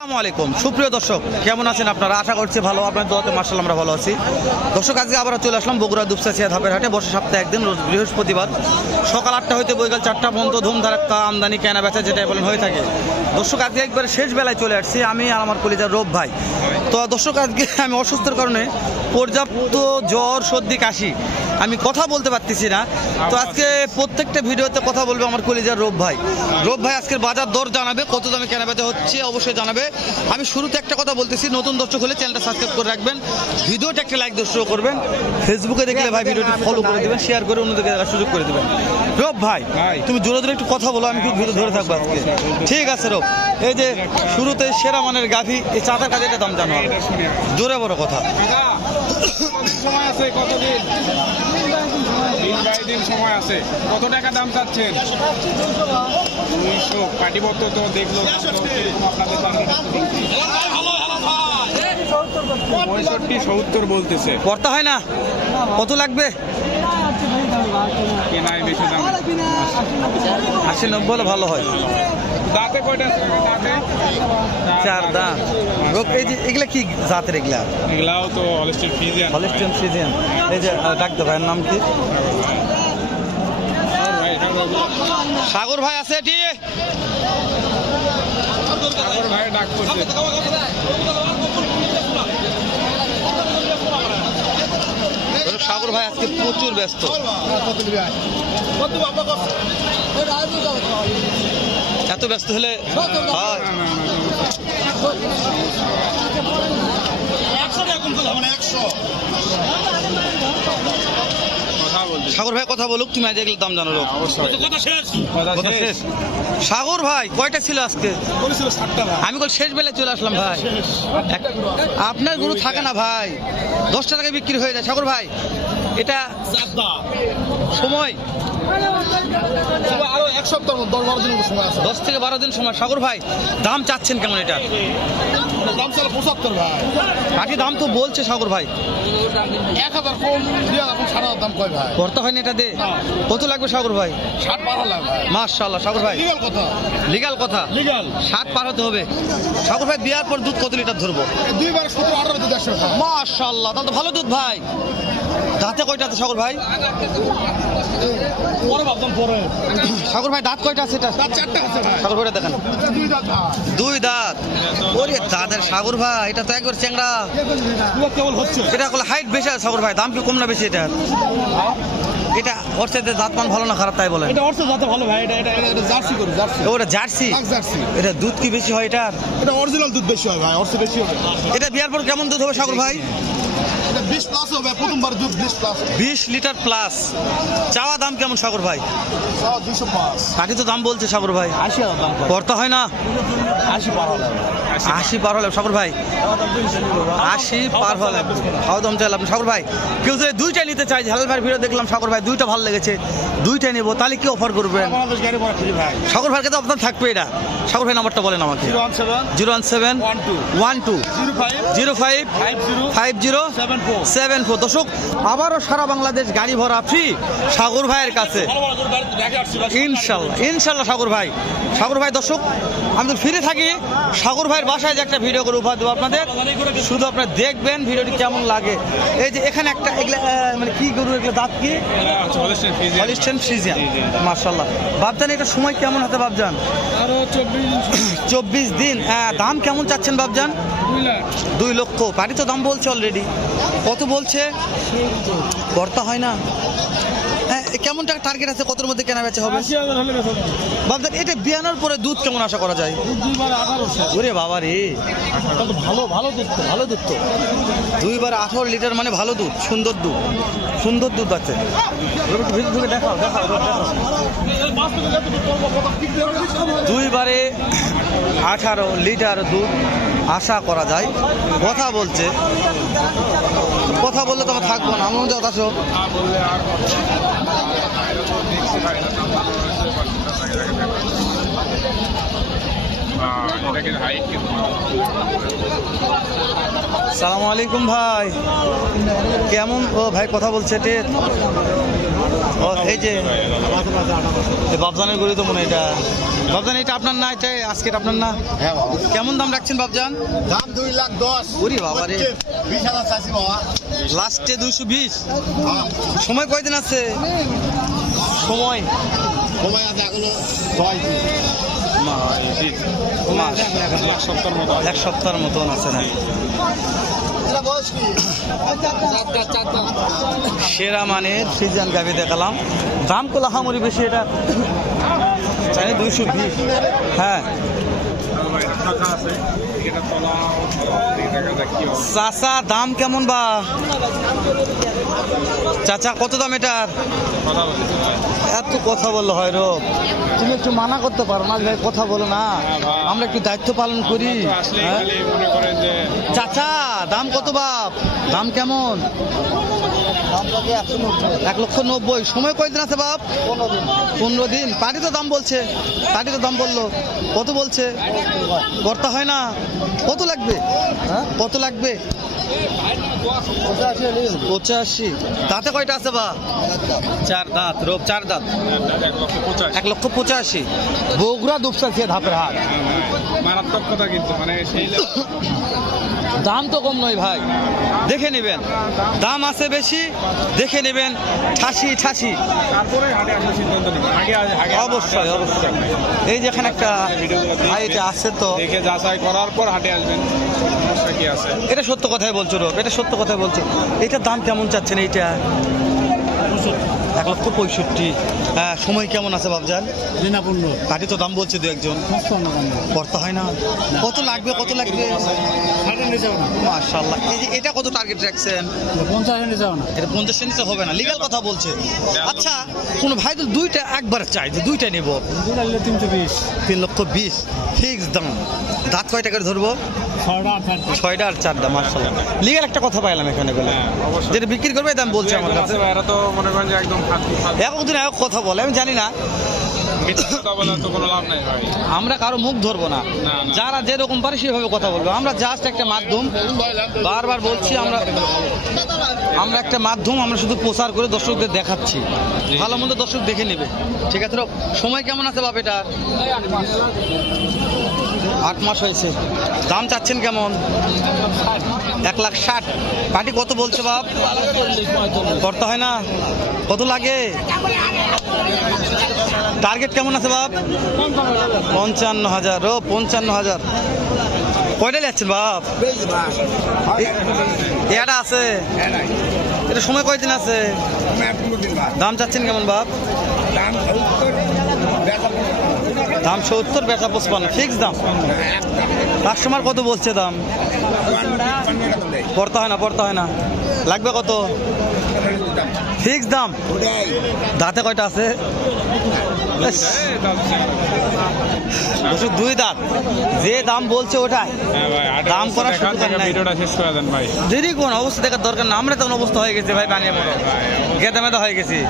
আসসালামু আলাইকুম সুপ্রিয় দর্শক, কেমন আছেন আপনারা? আশা করছি ভালো। আপনার দোয়াতে মাশাআল্লাহ আমরা ভালো আছি। দর্শক, আজকে আবার চলে আসলাম বগুড়া দুপচাচিয়া ধাপের হাটে। বসে সপ্তাহে একদিন, রোজ বৃহস্পতিবার সকাল 8টা হইতে বৈকাল 4টা পর্যন্ত ধুমধারাক্কা আমদানি কেনা বেচা যেটাই বলেন হয়ে থাকে। দর্শক, আজকে একবারে শেষ বেলায় চলে আসছি আমি আর আমার কলিজার রূপ ভাই। তো দর্শক, আজকে আমি অসুস্থের কারণে পর্যাপ্ত জ্বর, সর্দি, কাশি, আমি কথা বলতে পারতেছি না। তো আজকে প্রত্যেকটা ভিডিওতে কথা বলবে আমার কলিজার রূপ ভাই। রূপ ভাই আজকের বাজার দর জানাবে, কত দামে কেনা বেচা হচ্ছে অবশ্যই জানাবে। আমি শুরুতে একটা কথা বলতেছি, নতুন দর্শক হলে চ্যানেলটা সাবস্ক্রাইব করে রাখবেন, ভিডিওটা একটা লাইক দিয়ে শুরু করবেন। ফেসবুকে দেখলে ভাই ভিডিওটি ফলো করে দেবেন, শেয়ার করে অন্যদেরকে দেখার সুযোগ করে দেবেন। রূপ ভাই তুমি জোরে জোরে একটু কথা বলো, আমি খুব ভিডিও ধরে থাকবো আজকে। ঠিক আছে রূপ, এই যে শুরুতে সেরা মানের গাভী, এই চাঁদার কাজে এটা দাম জানো, জোরে বড় কথা। সময় আছে কতদিন? দিন সময় আছে। কত টাকা দাম চাচ্ছেন? 200 পাটিপত্র তো দেখলো আপনাদের 65-70 বলতেছে। পড়তে হয় না, কত লাগবে? কেনায় বেশি দাম 80-90 হলে ভালো হয়। দাঁতে কয়টা? দাঁতে 4 দাঁত। এই যে এগুলা কি জাতের? এগুলাও তো হলস্টিয়ান ফ্রিজিয়ান। Holstein Friesian. এই যে ডাক্তার ভাইয়ের নাম কি? সাগর ভাই আছে এটি? সাগর ভাই ডাক করছে। সাগর ভাই আজকে প্রচুর ব্যস্ত। এত ব্যস্ত হলে হয়? সাগর ভাই কথা বলুক, তুমি আজ এগুলো দাম জানো। সাগর ভাই কয়টা ছিল আজকে? আমি বল শেষ বেলায় চলে আসলাম ভাই। আপনার গরু থাকে না ভাই, 10টা টাকা বিক্রি হয়ে যায়। সাগর ভাই এটা সময় আরো 1 সপ্তাহ 10-12 দিনের সময় আছে। 10 থেকে 12 দিন সময়। সাগর ভাই দাম চাচ্ছেন কেমন এটা? দাম চাল 75 ভাই। কাঠি দাম তো বলছে সাগর ভাই 1000 কম, 2000 কম, 7000 দাম কয় ভাই? করতে হয়নি এটা দে। কত লাগবে সাগর ভাই? 60 পার হলো ভাই। মাশাআল্লাহ সাগর ভাই, লিগ্যাল কথা, লিগ্যাল কথা, লিগ্যাল 60 পার হতে হবে। সাগর ভাই বিয়ার পর দুধ কত লিটার ধরবো? 2 বার 17-18 দুধ আসে ভাই। মাশাআল্লাহ, তাহলে তো ভালো দুধ ভাই। দাঁতে কয়টা আছে সাগর ভাই? পরে ভাবতাম পরে। সাগর ভাই দাঁত কয়টা আছে এটা? দাঁত 4টা আছে ভাই। সাগর ভাইটা দেখেন, 2 দাঁত ভাই। 2 দাঁত। ওরে দাঁতের সাগর ভাই, এটা তো একবার চ্যাংড়া। পুরো কেবল হচ্ছে। এটা হলো হাইট বেশি আছে সাগর ভাই, দাম কি কম না বেশি এটা? এটা ওর সাথে দাঁত মান ভালো না খারাপ তাই বলেন? এটা অর্থ যাতে ভালো ভাই। এটা জার্সি করে, জার্সি। ওটা জার্সি। জার্সি। এটা দুধ কি বেশি হয় এটার? এটা অরিজিনাল দুধ বেশি হয় ভাই, অর্থ বেশি হবে। এটা বিয়ার পর কেমন দুধ হবে সাগর ভাই? এটা 20 প্লাস হবে, প্রথমবার দুধ 20 প্লাস। 20 litre plus. চাওয়া দাম কেমন সাগর ভাই? 205। কাঠি তো দাম বলছে সাগর ভাই 80,000 দাম। করতে হয় না? 80 পার হলো। 80 পার হলে সাগর ভাই 80 পার হলে খাওয়া দাম চাইলে আপনি সাগর ভাই। কেউ যদি 2টা নিতে চাই, হালাল ভাই ভিডিও দেখলাম সাগর ভাই 2টা ভালো লেগেছে, 2টা নেবো, তাহলে কি অফার করবেন? বাংলাদেশ গাড়ি ভাড়া ফ্রি ভাই। সাগর ভাইকে তো আপনার থাকবে এটা। সাগর ভাই নাম্বারটা বলেন আমাকে। 017 12 05 50 74। দর্শক, আবারও সারা বাংলাদেশ গাড়ি ভরা ফ্রি সাগর ভাইয়ের কাছে ইনশাল্লাহ, ইনশাল্লাহ। সাগর ভাই, সাগর ভাই দর্শক আমি তো ফিরে থাকি, সাগর ভাইয়ের বাসায় যে একটা ভিডিও করে উপহার দেবো আপনাদের, শুধু আপনারা দেখবেন ভিডিওটি কেমন লাগে। এই যে এখানে একটা এগুলা মানে কি গরু, এগুলো দাঁত কি? Holstein Friesian. মাশাআল্লাহ। বাপজান এটা সময় কেমন হতে বাপজান? আরো 24 দিন। দাম কেমন চাচ্ছেন বাপজান? 2 লক্ষ। পাটি তো দাম বলছে অলরেডি। কত বলছে? করতে হয় না। হ্যাঁ, কেমন টাকা টার্গেট আছে, কতর মধ্যে কেনা বেচা হবে? 80,000 হলে বেচা হবে। বাপজান এটা বিয়ানোর পরে দুধ কেমন আশা করা যায়? 2 বার 18। ওরে বাবা রে, ভালো ভালো দুধ তো। ভালো দুধ তো। 2 বার 18 লিটার মানে ভালো দুধ, সুন্দর দুধ, সুন্দর দুধ আছে। দেখাও দেখাও। 2 বারে 18 লিটার দুধ আশা করা যায়। কথা বলছে, কথা বললে তো আমার থাকবো না, আমার মধ্যে আসো। সালামু আলাইকুম ভাই, কেমন? ও ভাই কথা বলছে এটি। ও এই যে বাপজানের গরু তো মনে হয় এটা। বাবজান এটা আপনার না, এটা আজকের আপনার না? হ্যাঁ বাবা কেমন দাম রাখছেন বাবজান? দাম 2,10,000 ওরে বাবা রে, 20,000 চাষি বাবা লাস্টে 220। হ্যাঁ সময় কয়দিন আছে? সময় সময় আছে এখনো 6 দিন মাস, এক সপ্তাহের মতো এক সপ্তাহের মতন আছে না? এটা বয়স কি? চারটা সেরা মানের ফ্রিজিয়ান গাভি দেখালাম। দাম তো লাহামরি বেশি, এটা চাই 220। হ্যাঁ টাকা আছে এটা তলা দেখা যাক কি হবে। চাচা দাম কেমন বা? চাচা কত দাম এটার? কথা বলছি ভাই। এত কথা বললে হয় রো, তুমি একটু মানা করতে পারো না ভাই, কথা বলো না, ভাই। আমরা একটু দায়িত্ব পালন করি। তো আসলেই হ্যাঁ? খালি মনে করেন যে চাচা দাম কত বাপ? দাম কেমন? 1,90,000। সময় কয়দিন আছে বাপ? 15 দিন। পার্টি তো দাম বলছে, পার্টি তো দাম বললো। কত বলছে? কর্তা হয় না? কত লাগবে? কত লাগবে? 85। দাঁতে কয়টা আছে বা? 4 দাঁত। রোপ 4 দাঁত। 1,50,000 1,85,000। বগুড়া দুপসা খেয়ে ধাপের হাট। মারাত্মক কথা কিন্তু মানে সেই দাম তো কম নয় ভাই, দেখে নেবেন। দাম আছে বেশি, দেখে নেবেন। ঠাসি ঠাসি তারপরে হাটে আসার সিদ্ধান্ত নিবেন। আগে অবশ্যই অবশ্যই। এই যেখানে একটা ভাই এটা আছে তো, দেখে যাচাই করার পর হাটে আসবেন, সমস্যা কি আছে। এটা সত্য কথাই বলছো রোপ, এটা সত্য কথাই বলছো। এটার দাম কেমন চাচ্ছেন এইটা? 1,65,000। হ্যাঁ, সময় কেমন আছে বাবজান? দিনা 15 পাটি তো দাম বলছে দু একজন, করতে হয় না? কত লাগবে, কত লাগবে? মাশাআল্লাহ। এই যে এটা কত টার্গেট রাখছেন? 50 এনে যাও না এটা 50 নিচে হবে না, লিগ্যাল কথা বলছে। আচ্ছা কোন ভাই তো দুইটা একবার চাই যে দুইটা নেব, 320 3,20,000 ফিক্স দাম। দাঁত কয়টা করে ধরবো? 6টা আর 4টা। মাশাআল্লাহ, লিগ্যাল একটা কথা পাইলাম এখানে বলে। হ্যাঁ, অবশ্যই। যেটা বিক্রি করবে দাম বলছে আমার একজন কাছে। আছে ভাই, এরা তো মনে করেন যে একদম একদিন এক কথা বলে, আমি জানি না, মিথ্যা কথা বলার তো কোনো লাভ নাই ভাই। আমরা কারো মুখ ধরবো না, না। যারা যেরকম পারে সেভাবে কথা বলবো। আমরা জাস্ট একটা মাধ্যম, বারবার বলছি, আমরা একটা মাধ্যম, আমরা শুধু প্রচার করে দর্শকদের দেখাচ্ছি, ভালো মন্দ দর্শক দেখে নেবে। ঠিক আছে? সময় কেমন আছে বাপ এটা? 8 মাস হয়েছে। দাম চাচ্ছেন কেমন? 1,60,000। পার্টি কত বলছে বাপ? করতে হয় না? কত লাগে? টার্গেট কেমন আছে বাপ? 55,000। ও 55,000। কয়টা যাচ্ছেন বাপ? এটা আছে, এটা সময় কয়দিন আছে? দাম চাচ্ছেন কেমন বাপ? দাম 70, বেচা 55। ফিক্স দাম। কাস্টমার কত বলছে দাম? পড়তে হয় না, পড়তে হয় না। লাগবে কত? ফিক্স দাম। দাঁতে কয়টা আছে? ওষুধ 2 দাঁত। যে দাম বলছে ওটাই হ্যাঁ ভাই, হাটে দাম করার দেখার সুযোগ থেকে নাই। ভিডিওটা শেষ করে দেন ভাই। দেরি কোন অবস্থা দেখার দরকার না, আমরা তখন অবস্থা হয়ে গেছে ভাই, বানিয়ে পড়ো, গেদা মেদা হয়ে গেছি।